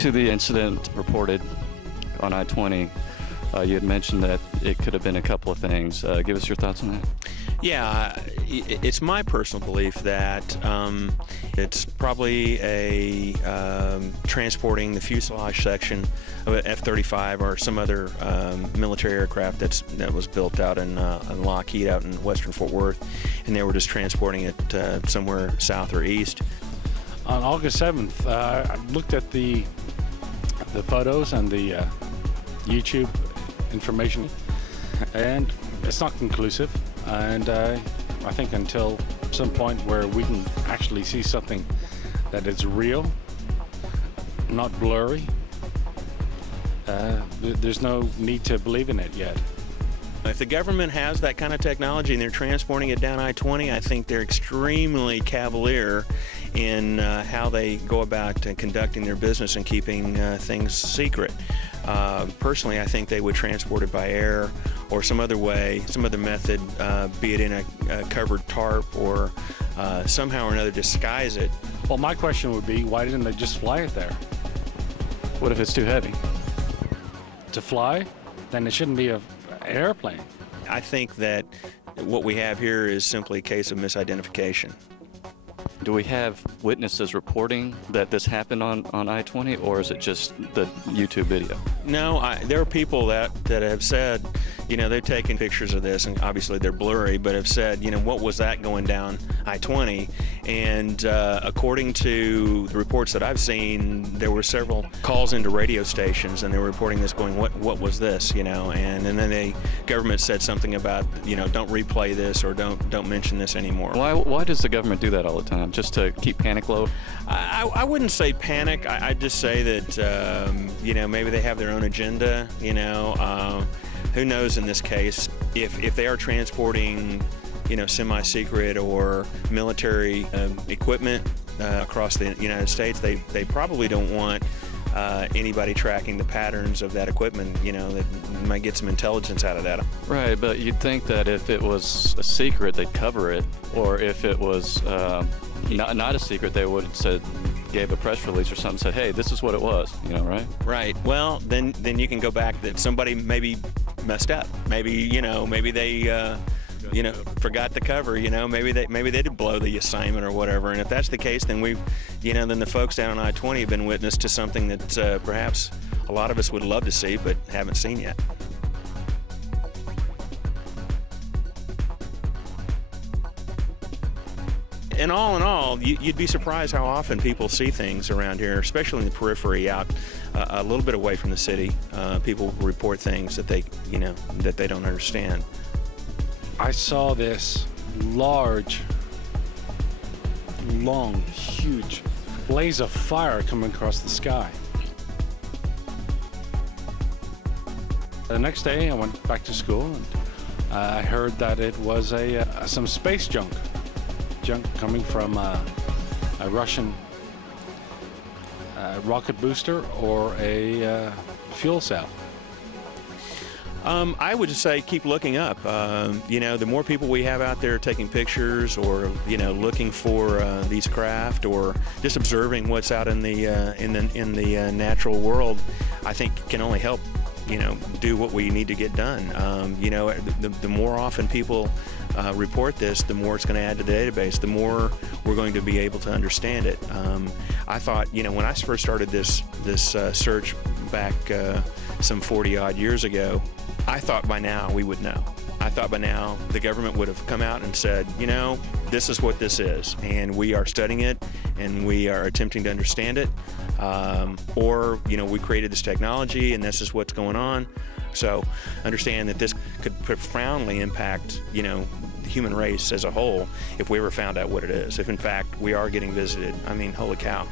To the incident reported on I-20, you had mentioned that it could have been a couple of things. Give us your thoughts on that. Yeah, it's my personal belief that it's probably a transporting the fuselage section of an F-35 or some other military aircraft that was built out in Lockheed out in western Fort Worth, and they were just transporting it somewhere south or east. On August 7th, I looked at the photos and the YouTube information, and it's not conclusive. And I think until some point where we can actually see something that is real, not blurry, there's no need to believe in it yet. If the government has that kind of technology and they're transporting it down I-20, I think they're extremely cavalier in how they go about conducting their business and keeping things secret. Personally, I think they would transport it by air or some other way, some other method, be it in a covered tarp or somehow or another disguise it. Well, my question would be, why didn't they just fly it there? What if it's too heavy? To fly? Then it shouldn't be an airplane. I think that what we have here is simply a case of misidentification. Do we have witnesses reporting that this happened on I-20, or is it just the YouTube video? No, there are people that have said, you know, they've taken pictures of this, and obviously they're blurry, but have said, you know, what was that going down I-20? And according to the reports that I've seen, there were several calls into radio stations, and they were reporting this, going, what was this, you know? And then the government said something about, you know, don't replay this or don't mention this anymore. Why does the government do that all the time? Just to keep panic low? I wouldn't say panic. I'd just say that, you know, maybe they have their own agenda, you know. Who knows in this case, if they are transporting, you know, semi-secret or military equipment across the United States, they probably don't want anybody tracking the patterns of that equipment. You know, that might get some intelligence out of that. Right, but you'd think that if it was a secret, they'd cover it, or if it was not a secret, they would have said, gave a press release or something, said, hey, this is what it was, you know, right? Right. Well, then you can go back that somebody maybe messed up. Maybe, you know, maybe they you know, forgot the cover, you know, maybe they did blow the assignment or whatever. And if that's the case, then then the folks down on I-20 have been witness to something that perhaps a lot of us would love to see but haven't seen yet. And all in all, you'd be surprised how often people see things around here, especially in the periphery, out a little bit away from the city. People report things that they don't understand. I saw this large, long, huge blaze of fire coming across the sky. The next day, I went back to school, and I heard that it was some space junk coming from a Russian rocket booster or a fuel cell. I would just say keep looking up. You know, the more people we have out there taking pictures or, you know, looking for these craft or just observing what's out in the natural world, I think can only help, you know, do what we need to get done. You know, the more often people report this, the more it's going to add to the database, the more we're going to be able to understand it. I thought, you know, when I first started this search back some 40-odd years ago, I thought by now we would know. I thought by now the government would have come out and said, you know, this is what this is, and we are studying it, and we are attempting to understand it, or, you know, we created this technology, and this is what's going on. So understand that this could profoundly impact, you know, the human race as a whole if we ever found out what it is. If in fact we are getting visited, I mean, holy cow,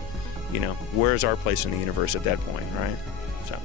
you know, where's our place in the universe at that point, right? So.